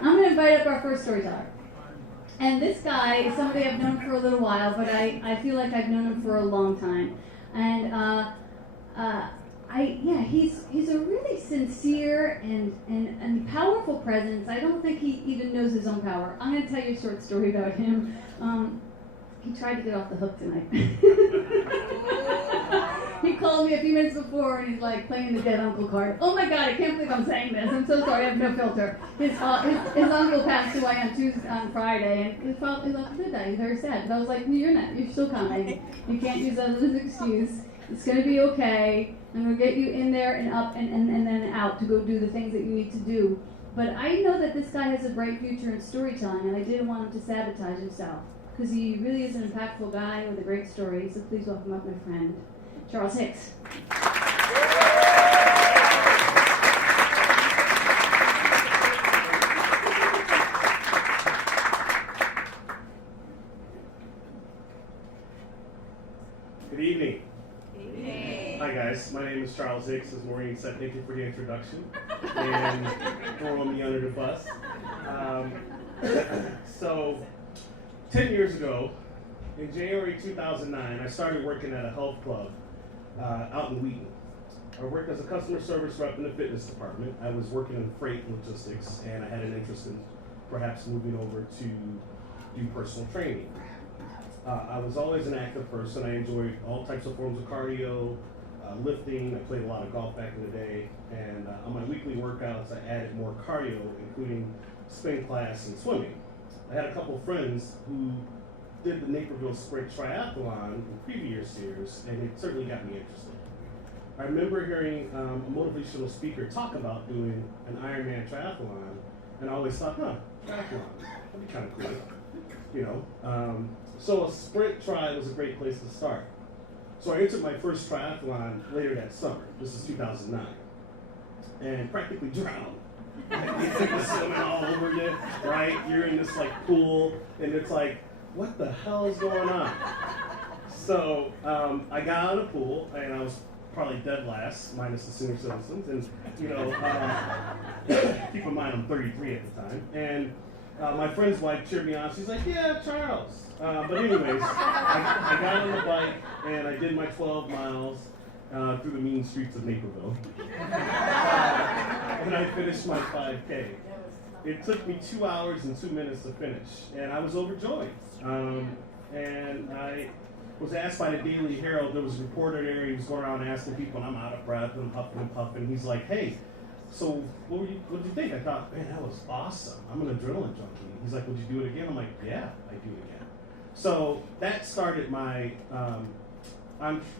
I'm going to invite up our first storyteller. And this guy is somebody I've known for a little while, but I feel like I've known him for a long time. And he's a really sincere and powerful presence. I don't think he even knows his own power. I'm going to tell you a short story about him. He tried to get off the hook tonight. He called me a few minutes before and he's like playing the dead uncle card. Oh my God, I can't believe I'm saying this. I'm so sorry, I have no filter. His uncle passed away on Friday, and it felt good that he's very sad. But I was like, you're still coming. You can't use that as an excuse. It's going to be okay. I'm going to get you in there and up and then out to go do the things that you need to do. But I know that this guy has a bright future in storytelling, and I didn't want him to sabotage himself, because he really is an impactful guy with a great story. So please welcome up my friend, Charles Hicks. Good evening. Hi guys, my name is Charles Hicks. As Maureen said, thank you for the introduction and throwing me under the bus. So, 10 years ago, in January 2009, I started working at a health club out in Wheaton. I worked as a customer service rep in the fitness department. I was working in freight logistics, and I had an interest in perhaps moving over to do personal training. I was always an active person. I enjoyed all types of forms of cardio, lifting. I played a lot of golf back in the day, and on my weekly workouts, I added more cardio, including spin class and swimming. I had a couple friends who did the Naperville Sprint Triathlon in previous years, and it certainly got me interested. I remember hearing a motivational speaker talk about doing an Ironman triathlon, and I always thought, triathlon, that'd be kind of cool, So a sprint tri was a great place to start. So I entered my first triathlon later that summer. This is 2009, and practically drowned. You think you're swimming all over you, right? You're in this pool, and it's like, what the hell is going on? So I got out of the pool, and I was probably dead last, minus the senior citizens. And keep in mind I'm 33 at the time. And my friend's wife cheered me on. She's like, "Yeah, Charles." But anyways, I got on the bike and I did my 12 miles through the mean streets of Naperville. And I finished my 5K. It took me 2 hours and 2 minutes to finish, and I was overjoyed. And I was asked by the Daily Herald. There was a reporter there. He was going around asking people, and I'm out of breath and huffing and puffing. He's like, "Hey, so what did you think?" I thought, "Man, that was awesome. I'm an adrenaline junkie." He's like, "Would you do it again?" I'm like, "Yeah, I'd do it again." So that started my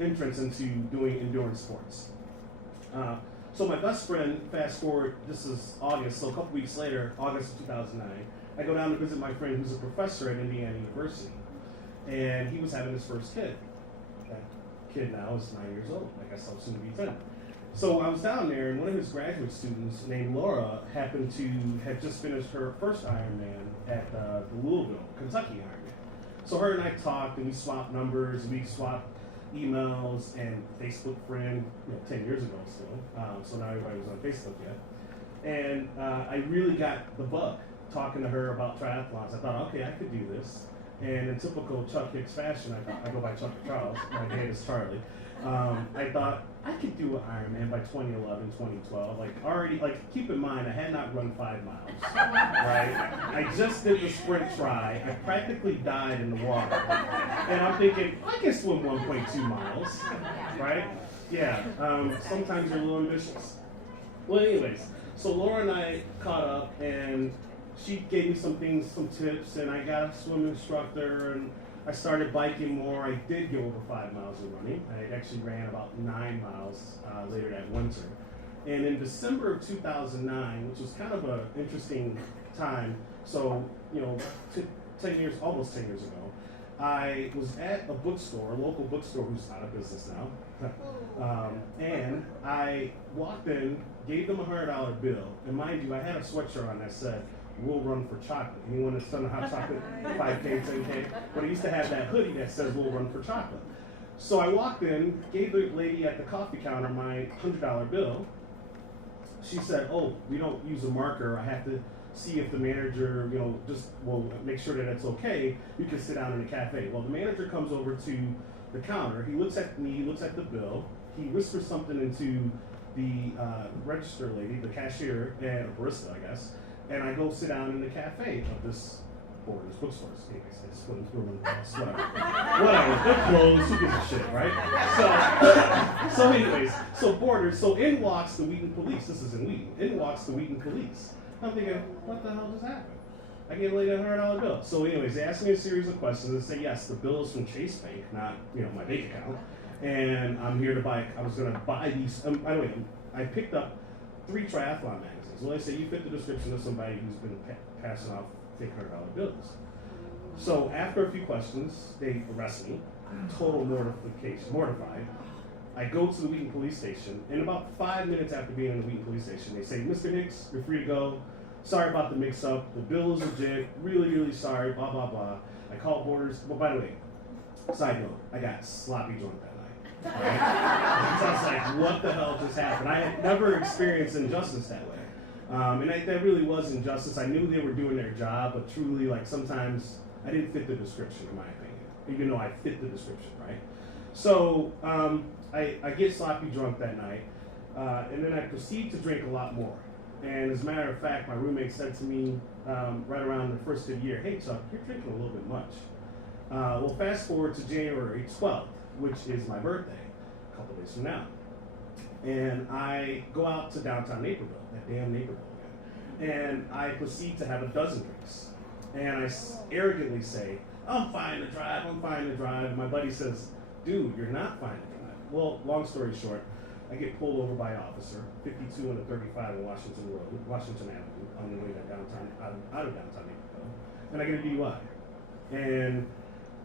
entrance into doing endurance sports. So my best friend, fast forward, this is August, so a couple weeks later, August of 2009, I go down to visit my friend who's a professor at Indiana University. And he was having his first kid. That kid now is 9 years old. I guess I'll soon be 10. So I was down there, and one of his graduate students named Laura happened to have just finished her first Ironman at the Louisville, Kentucky Ironman. So her and I talked, and we swapped numbers, we swapped emails, and Facebook friend, 10 years ago still. So not everybody was on Facebook yet. And I really got the bug talking to her about triathlons. I thought, okay, I could do this. And in typical Chuck Hicks fashion, I go by Chuck Charles, my dad is Charlie. I thought I could do an Ironman by 2011, 2012. Keep in mind, I had not run 5 miles, right? I just did the sprint try. I practically died in the water. And I'm thinking, I can swim 1.2 miles, right? Yeah, sometimes you're a little ambitious. Well, anyways, so Laura and I caught up, and she gave me some tips, and I got a swim instructor, and I started biking more. I did go over 5 miles of running. I actually ran about 9 miles later that winter. And in December of 2009, which was kind of an interesting time, so, 10 years, almost 10 years ago, I was at a bookstore, a local bookstore who's out of business now, and I walked in, gave them a $100 bill, and mind you, I had a sweatshirt on that said, "We'll run for chocolate." Anyone that's done a hot chocolate 5K, 10K? But I used to have that hoodie that says, "We'll run for chocolate." So I walked in, gave the lady at the coffee counter my $100 bill, she said, "Oh, we don't use a marker. I have to see if the manager, just will make sure that it's okay. You can sit down in the cafe." Well, the manager comes over to the counter. He looks at me. He looks at the bill. He whispers something into the register lady, the cashier, and a barista, I guess. And I go sit down in the cafe of this bookstore. Anyways, I just put them through the house, whatever. They're closed. Who gives a shit, right? So anyways, so Borders. So in walks the Wheaton police. This is in Wheaton. In walks the Wheaton police. I'm thinking, what the hell just happened? I get a lady $100 bill. So anyways, they ask me a series of questions and say, yes, the bill is from Chase Bank, not my bank account. And I'm here to buy. I was going to buy these. By the way, I picked up 3 triathlon magazines. Well, they say you fit the description of somebody who's been passing off fake $100 bills. So after a few questions, they arrest me. Total mortified. I go to the Wheaton police station. And about 5 minutes after being in the Wheaton police station, they say, "Mr. Hicks, you're free to go. Sorry about the mix-up. The bill is legit. Really, really sorry. Blah blah blah." I called Borders. Well, by the way, side note, I got sloppy drunk that night. Right? So I was like, what the hell just happened? I had never experienced injustice that way. And that really was injustice. I knew they were doing their job, but truly, sometimes I didn't fit the description, in my opinion, even though I fit the description, right? So I get sloppy drunk that night, and then I proceed to drink a lot more. And as a matter of fact, my roommate said to me right around the first of the year, "Hey, Chuck, you're drinking a little bit much." Well, fast forward to January 12th, which is my birthday, a couple days from now. And I go out to downtown Naperville, that damn Naperville again, and I proceed to have a dozen drinks. And I arrogantly say, I'm fine to drive. And my buddy says, "Dude, you're not fine to drive." Well, long story short, I get pulled over by an officer, 52 and a 35 on Washington Avenue, on the way to downtown, out of downtown Naperville, and I get a DUI. And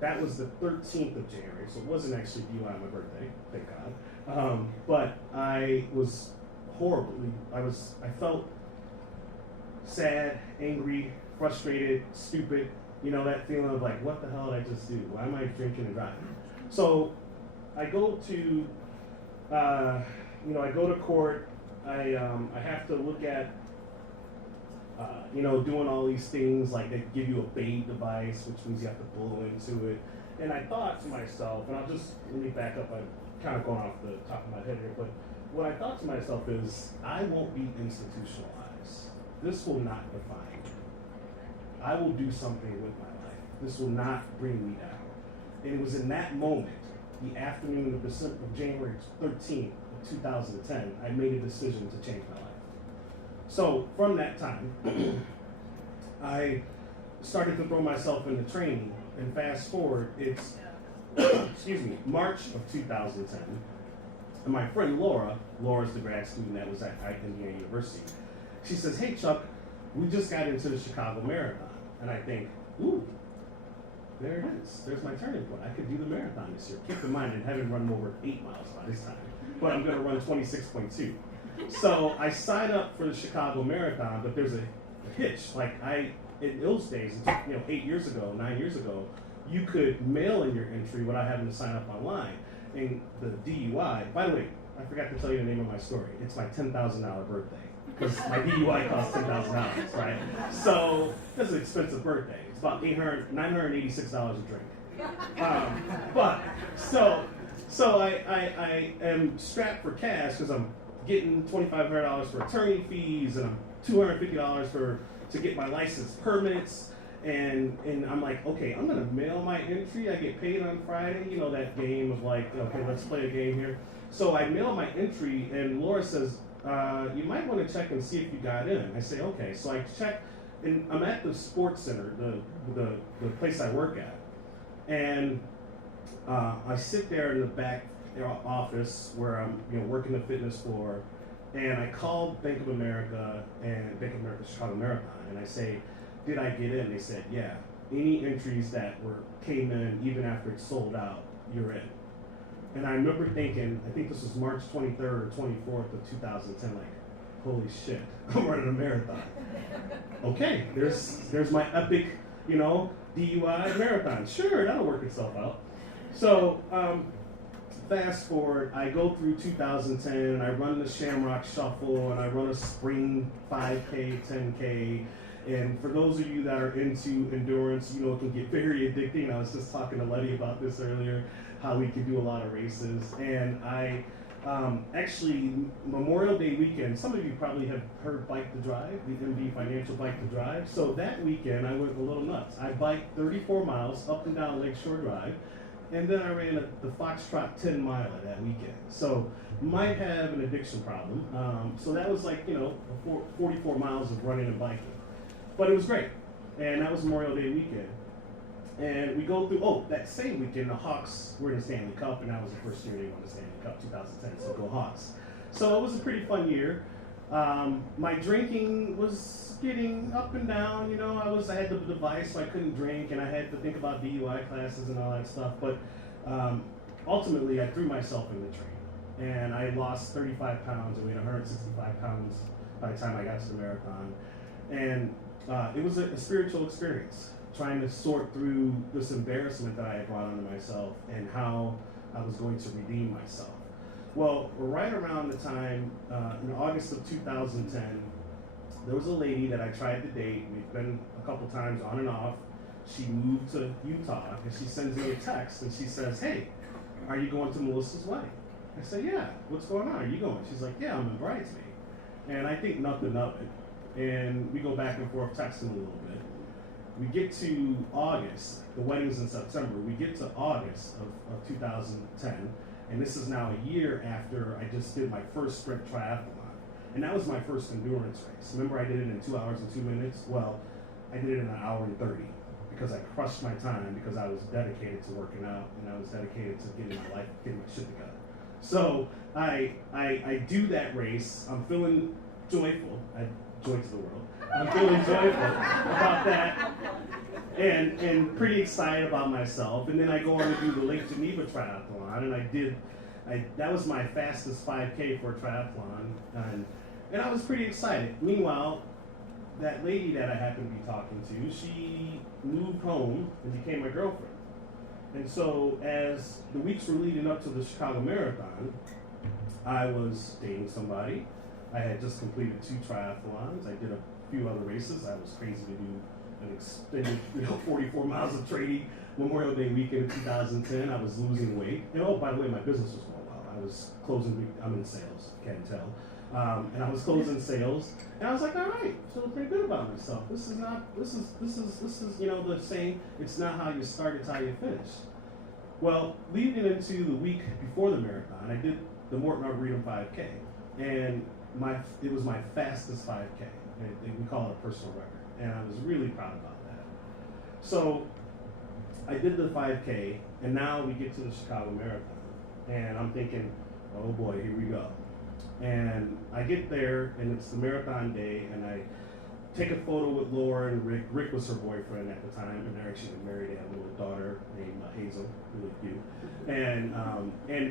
that was the 13th of January, so it wasn't actually DUI on my birthday, thank God. But I was horribly, I felt sad, angry, frustrated, stupid, that feeling of like, what the hell did I just do? Why am I drinking and driving? So I go to, I go to court. I have to look at, doing all these things, like they give you a bait device, which means you have to blow into it. And I thought to myself, and let me back up, I'm kind of going off the top of my head here, but what I thought to myself is, I won't be institutionalized. This will not define me. I will do something with my life. This will not bring me down. And it was in that moment, the afternoon of January 13th of 2010, I made a decision to change my life. So from that time, I started to throw myself into training, and fast forward, it's March of 2010, and my friend Laura's the grad student that was at Indiana University. She says, "Hey Chuck, we just got into the Chicago Marathon," and I think, ooh, there it is. There's my turning point. I could do the marathon this year. Keep in mind, I haven't run over 8 miles by this time, but I'm going to run 26.2. So I signed up for the Chicago Marathon, but there's a hitch. In those days, 9 years ago, you could mail in your entry without having to sign up online. And the DUI, by the way, I forgot to tell you the name of my story. It's my $10,000 birthday, because my DUI costs $10,000, right? So that's an expensive birthday. It's about $986 a drink. So I am strapped for cash because I'm getting $2,500 for attorney fees, and I'm $250 to get my license permits, and I'm like, okay, I'm gonna mail my entry. I get paid on Friday. That game of like, okay, let's play a game here. So I mail my entry, and Laura says, "You might want to check and see if you got in." I say, okay. So I check, and I'm at the sports center, the place I work at, and I sit there in the back office where I'm working the fitness floor, and I called Bank of America Chicago Marathon, and I say, "Did I get in?" They said, "Yeah. Any entries that came in even after it's sold out, you're in." And I remember thinking, I think this was March 23rd or 24th of 2010, like, holy shit, I'm running a marathon. Okay, there's my epic, DUI marathon. Sure, that'll work itself out. So fast forward, I go through 2010, and I run the Shamrock Shuffle, and I run a spring 5K, 10K. And for those of you that are into endurance, it can get very addicting. I was just talking to Letty about this earlier, how we can do a lot of races. And I actually, Memorial Day weekend, some of you probably have heard Bike to Drive, the MD Financial Bike to Drive. So that weekend, I went a little nuts. I biked 34 miles up and down Lakeshore Drive. And then I ran the Foxtrot 10 miler that weekend. So might have an addiction problem. So that was 44 miles of running and biking. But it was great. And that was Memorial Day weekend. And we go through, that same weekend, the Hawks were in the Stanley Cup, and that was the first year they won the Stanley Cup, 2010, so go Hawks. So it was a pretty fun year. My drinking was getting up and down, I had the device, so I couldn't drink, and I had to think about DUI classes and all that stuff, but ultimately I threw myself in the train. And I lost 35 pounds, I weighed 165 pounds by the time I got to the marathon. And it was a spiritual experience, trying to sort through this embarrassment that I had brought onto myself and how I was going to redeem myself. Well, right around the time, in August of 2010, there was a lady that I tried to date. We've been a couple times on and off. She moved to Utah, and she sends me a text, and she says, "Hey, are you going to Melissa's wedding?" I said, "Yeah, what's going on? Are you going?" She's like, "Yeah, I'm a bridesmaid." And I think nothing of it. And we go back and forth texting a little bit. We get to August, the wedding's in September, we get to August of 2010, and this is now a year after I just did my first sprint triathlon. And that was my first endurance race. Remember I did it in 2 hours and 2 minutes? Well, I did it in 1 hour and 30 because I crushed my time because I was dedicated to working out and I was dedicated to getting my shit together. So I do that race. I'm feeling joyful. Joy to the world. I'm feeling joyful about that and pretty excited about myself. And then I go on to do the Lake Geneva triathlon, and that was my fastest 5K for a triathlon, and I was pretty excited. Meanwhile, that lady that I happened to be talking to, she moved home and became my girlfriend. And so as the weeks were leading up to the Chicago Marathon, I was dating somebody. I had just completed 2 triathlons. I did a few other races. I was crazy to do an extended 44 miles of training Memorial Day weekend of 2010. I was losing weight. And by the way, my business was going well. I was I'm in sales, can't tell. And I was closing sales. And I was like, all right, feeling pretty good about myself. This is the saying, it's not how you start, it's how you finish. Well, leading into the week before the marathon, I did the Morton Arboretum 5K. And it was my fastest 5K. We call it a personal record. And I was really proud about that. So I did the 5K, and now we get to the Chicago Marathon. And I'm thinking, oh boy, here we go. And I get there, and it's the marathon day, and I take a photo with Laura and Rick. Rick was her boyfriend at the time, and they're actually married. They have a little daughter named Hazel, really cute. And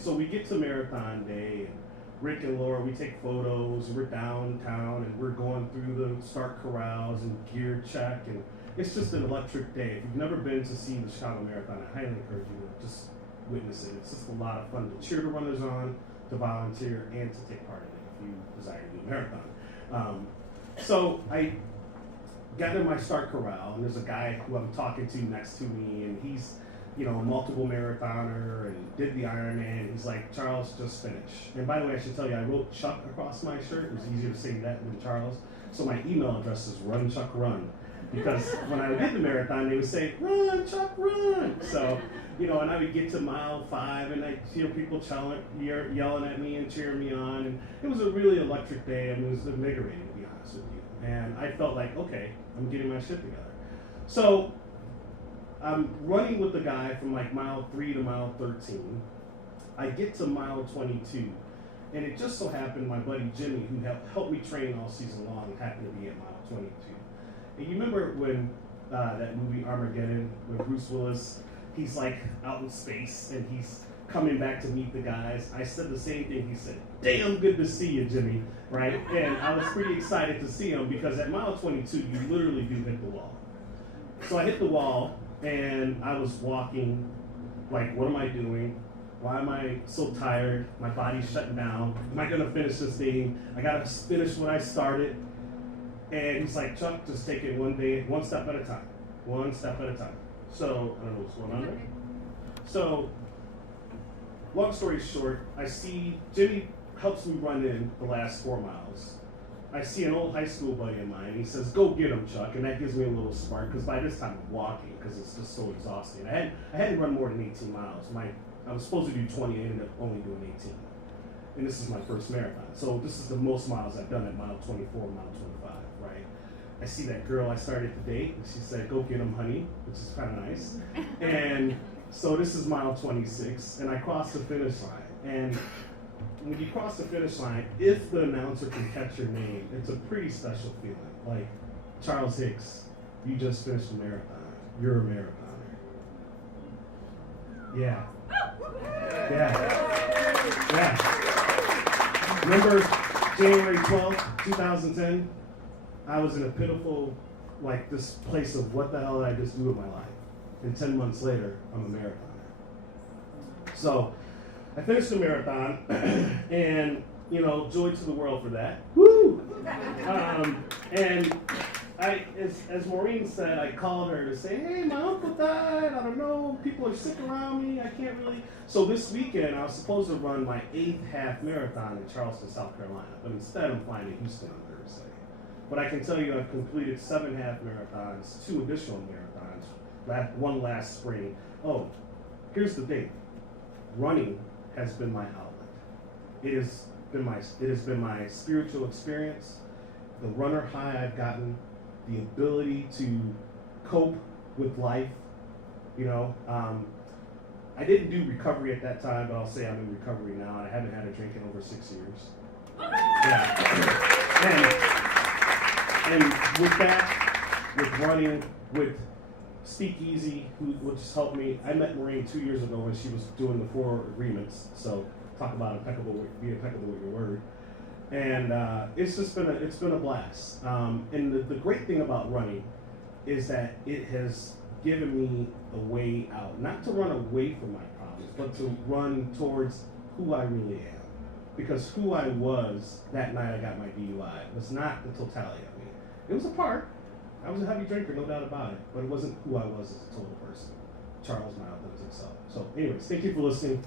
so we get to marathon day, and Rick and Laura, we take photos, we're downtown, and we're going through the start corrals and gear check, and it's just an electric day. If you've never been to see the Chicago Marathon, I highly encourage you to just witness it. It's just a lot of fun to cheer the runners on, to volunteer, and to take part in it if you desire to do a marathon. So I got in my start corral, and there's a guy who I'm talking to next to me, and he's a multiple marathoner and did the Ironman. He's like, Charles, just finish. And by the way, I should tell you, I wrote Chuck across my shirt. It was easier to say that than Charles. So my email address is Run Chuck Run. Because when I did the marathon, they would say, run, Chuck, run. So, and I would get to mile 5, and I'd hear people yelling at me and cheering me on. And it was a really electric day, and it was invigorating, to be honest with you. And I felt like, okay, I'm getting my shit together. So I'm running with the guy from mile 3 to mile 13. I get to mile 22, and it just so happened my buddy Jimmy, who helped me train all season long, happened to be at mile 22. And you remember when that movie Armageddon, when Bruce Willis, he's like out in space, and he's coming back to meet the guys. I said the same thing. He said, damn good to see you, Jimmy, right? And I was pretty excited to see him because at mile 22, you literally do hit the wall. So I hit the wall, and I was walking, like, what am I doing? Why am I so tired? My body's shutting down. Am I gonna finish this thing? I gotta finish what I started. And he's like, Chuck, just take it one day, one step at a time. One step at a time. So, I don't know what's going on there. So, long story short, I see Jimmy helps me run in the last 4 miles. I see an old high school buddy of mine. He says, go get him, Chuck. And that gives me a little spark because by this time I'm walking because it's just so exhausting. I hadn't run more than 18 miles. I was supposed to do 20, I ended up only doing 18. And this is my first marathon. So this is the most miles I've done at mile 24, mile 25, right? I see that girl I started to date, and she said, go get him, honey, which is kind of nice. And so this is mile 26, and I crossed the finish line. And when you cross the finish line, if the announcer can catch your name, it's a pretty special feeling. Like, Charles Hicks, you just finished a marathon. You're a marathoner. Yeah. Remember January 12th, 2010? I was in a pitiful, like, this place of what the hell did I just do with my life? And 10 months later, I'm a marathoner. So, I finished the marathon, and, you know, joy to the world for that. Woo! And as Maureen said, I called her to say, hey, my uncle died, I don't know, people are sick around me, I can't really. So this weekend, I was supposed to run my 8th half marathon in Charleston, South Carolina, but instead I'm flying to Houston on Thursday. But I can tell you I've completed 7 half marathons, 2 additional marathons, one last spring. Oh, here's the thing. Running has been my outlet. It has been my spiritual experience, the runner high I've gotten, the ability to cope with life. You know, I didn't do recovery at that time, but I'll say I'm in recovery now. I haven't had a drink in over 6 years. Yeah. And with that, with running, with Speakeasy, which helped me. I met Maureen 2 years ago when she was doing the 4 agreements. So talk about be impeccable with your word. And it's been a blast. And the great thing about running is that it has given me a way out, not to run away from my problems, but to run towards who I really am. Because who I was that night I got my DUI was not the totality of me. It was a part. I was a heavy drinker, no doubt about it, but it wasn't who I was as a total person. Charles, my authentic self. So anyways, thank you for listening.